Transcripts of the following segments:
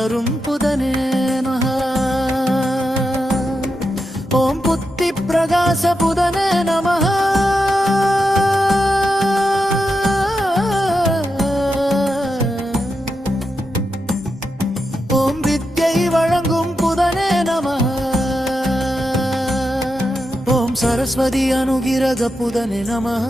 தரும் புதனே நமः. ஓம் புத்தி பிரகாச புதனே நமः. ஓம் வித்யை வழங்கும் புதனே நமः. ஓம் சரஸ்வதி அனுகிரக புதனே நமः.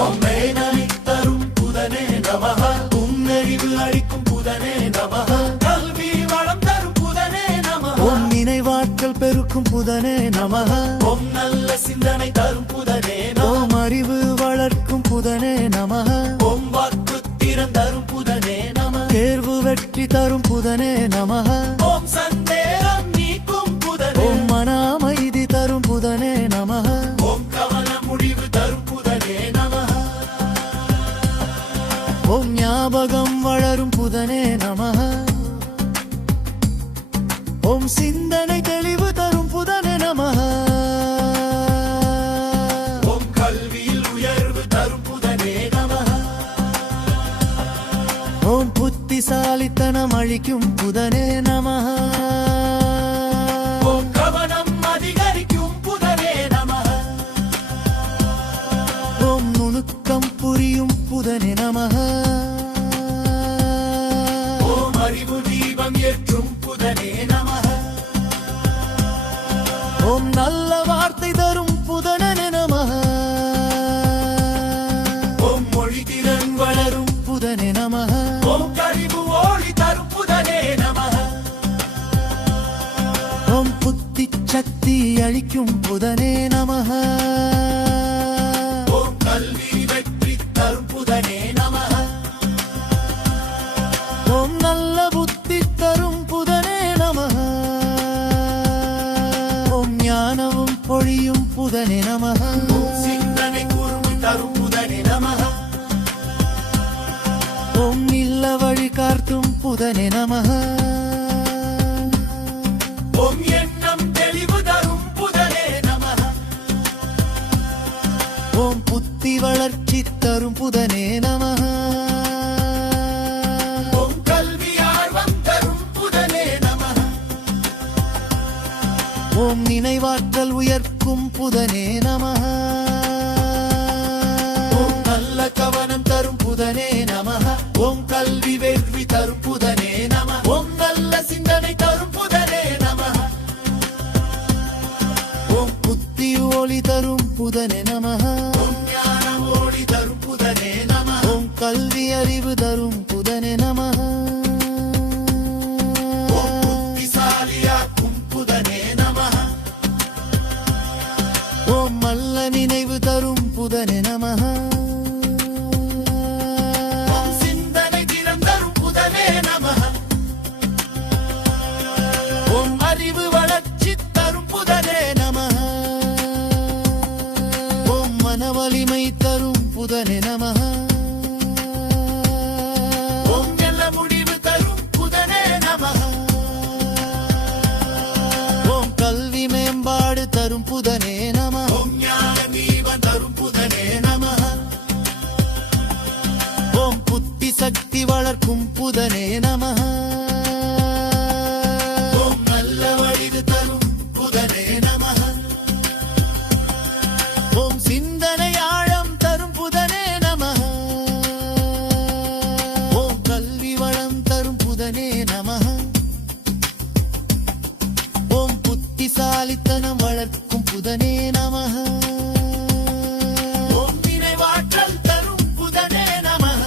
ஓம் மேனனை தரும் புதனே நமः. உன்னறிவு அளிக்கும் புதனே நமः. கல்வி வளம் தரும் புதனே நமः. ஓம் நினைவாற்றல் பெருக்கும் புதனே நமः. ஓம் நல்ல சிந்தனை தரும் புதனே நமः. ஓம் அறிவு வளர்க்கும் புதனே நமः. ஓம் வாக்கு திறன் தரும் புதனே நமः. தேர்வு வெற்றி தரும் புதனே நமः. ஓம் சந்தேகம் நீக்கும் புதனே. ஓம் மன அமைதி தரும் புதனே நமः. ஓம் கவன முடிவு தரும் புதனே நமः. ஓம் ஞாபகம் வளரும் புதனே நமः. ஓம் சிந்தனை தெளிவு தரும் புதனே நமः. ஓம் கல்வியில் உயர்வு தரும் புதனே நமः. ஓம் புத்திசாலித்தனம் அளிக்கும் புதனே நமः. ஓம் கவனம் அதிகரிக்கும் புதனே நமः. ஓம் நுணுக்கம் புரியும் புதனே நமः. ஓம் அறிவு தீபம் ஏற்றும் புதனே நமः. ஓம் நல்ல வார்த்தை தரும் புதனே நமः. ஓம் மொழி திறன் வளரும் புதனே நமः. ஓம் கழிவு ஓடி தரும் புதனே நமः. ஓம் புத்தி சக்தி அளிக்கும் புதனே நமः. ஓம் கல்வி வெற்றி தரும் புதனே நமः. ஓம் நல்ல புத்தி தரும் புதனே நமः. ஓம் ஞானமும் பொழியும் புதனே நமः. ஓம் சிந்தனை கூர்மை தரும் புதனே நமः. ஓம் இல்ல வழி காட்டும் புதனே நமः. ஓம் எண்ணம் தெளிவு தரும் புதனே நமः. ஓம் புத்தி வளர்ச்சி தரும் புதனே நமः. ஓம் கல்வி ஆர்வம் தரும் புதனே நமः. ஓம் நினைவாற்றல் உயர்க்கும் புதனே நமः. ஓம் நல்ல கவனம் தரும் புதனே நமः. ஓம் கல்வி வெற்றி தரும் புதனே நமः. ஓம் நல்ல சிந்தனை தரும் புதனே நமः. ஓம் புத்தி ஒளி தரும் புதனே நமः. ஓம் ஞான ஒளி தரும் புதனே நமः. ஓம் கல்வி அறிவு தரும் புதனே நமः. ஓம் புத்திசாலியாக்கும் புதனே நமः. ஓம் நல்ல நினைவு தரும் புதனே நமः. ஓம் சிந்தனை திறம் தரும் புதனே நமः. ஓம் அறிவு வளர்ச்சி தரும் புதனே நமः. ஓம் மன வலிமை தரும் புதனே நமः. ஓம் நல்ல முடிவு தரும் புதனே நமः. ஓம் கல்வி மேம்பாடு தரும் புதனே நமः. ஓம் ஞான தீபம் தரும் புதனே நமः. ஓம் புத்தி சக்தி வளர்க்கும் புதனே நமः. ஓம் நல்ல வழிவு தரும் புதனே நமः. ஓம் சிந்தனை ஆழம் தரும் புதனே நமः. ஓம் கல்வி வளம் தரும் புதனே நமः. ஓம் புத்திசாலித்தனம் வளர்க்கும் புதனே நமः. ஓம் நினைவாற்றல் தரும் புதனே நமः.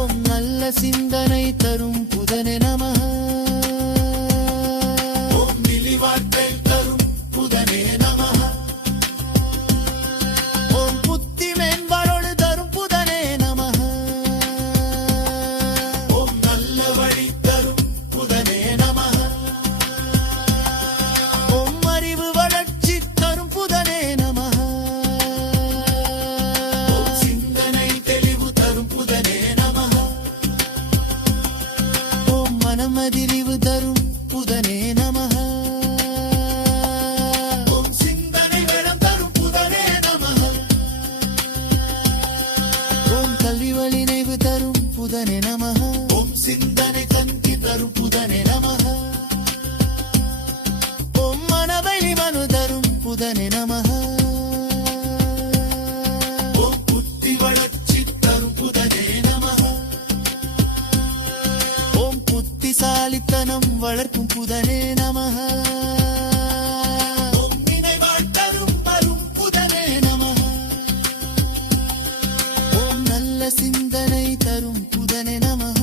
ஓம் நல்ல சிந்தனை தரும் புதனே நமः. ஓம் நிலிவார்த்தை தரும் புதனே நமः. ஓம் புத்தி மேம்பாடு தரும் புதனே நமः. ஓம் நல்ல வழி தரும் புதனே நமः. ஓம் அறிவு வளர்ச்சி தரும் புதனே நமः. ஓம் சிந்தனை தெளிவு தரும் புதனே நமः. ஓம் மனமதிரிவு தரும் புதனே நமः. ஓம் புதனே நமஹ. ஓம் புத்தி வளர்ச்சி தரும் புதனே நமஹ. ஓம் புத்திசாலித்தனம் வளர்க்கும் புதனே நமஹ. ஓம் நினைவாழ் தரும் வரும் புதனே நமஹ. ஓம் நல்ல சிந்தனை தரும் புதனே நமஹ.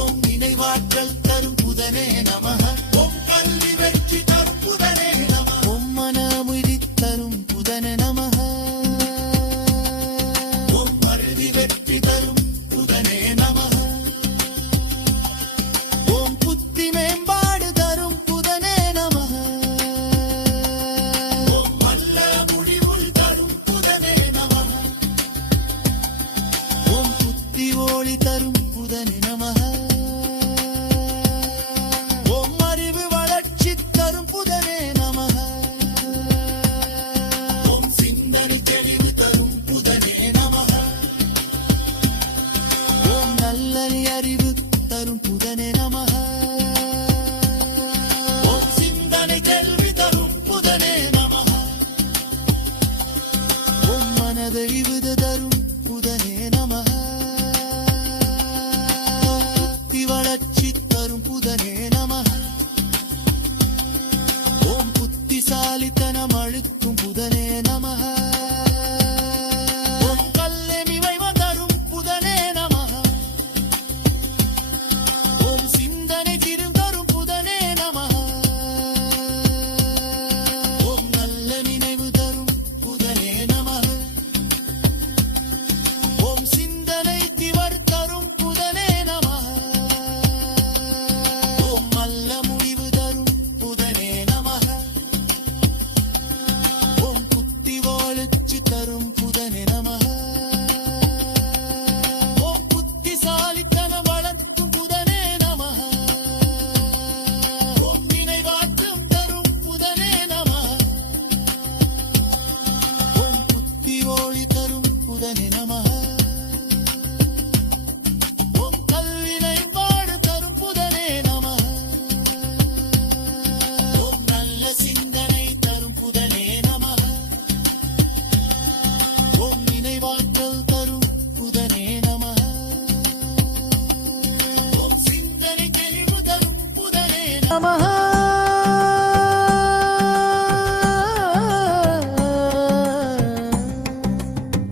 ஓம் நினைவாற்றல் தரும் புதனே நமஹ. ஓம் கல்வி வெற்றி தரும் புதனே நமஹ. ஓம் மன அமைதி தரும் புதனே நமஹ. ஓம் மருதி வெற்றி தரும் புதனே நமஹ. ஓம் புத்தி மேம்பாடு தரும் புதனே நமஹ. ஓம் நல்ல முடிவுள் தரும் புதனே நமஹ. ஓம் புத்தி ஒளி தரும் புதனே நமஹ. ஓம் அறிவு வளர்ச்சி தரும் புதனே நமஹ. ஓம் சிந்தனை தெளிவு தரும் புதனே நமஹ. ஓம் நல்லறி அறிவு தரும் புதனே நமஹ. ஓம் சிந்தனை கேள்வி தரும் புதனே நமஹ. ஓம் மனதறிவு தரும் புதனே நமஹ. புத்தி வளர்ச்சி தரும் புதனே நமஹ. ஓம் புத்திசாலித்தனம்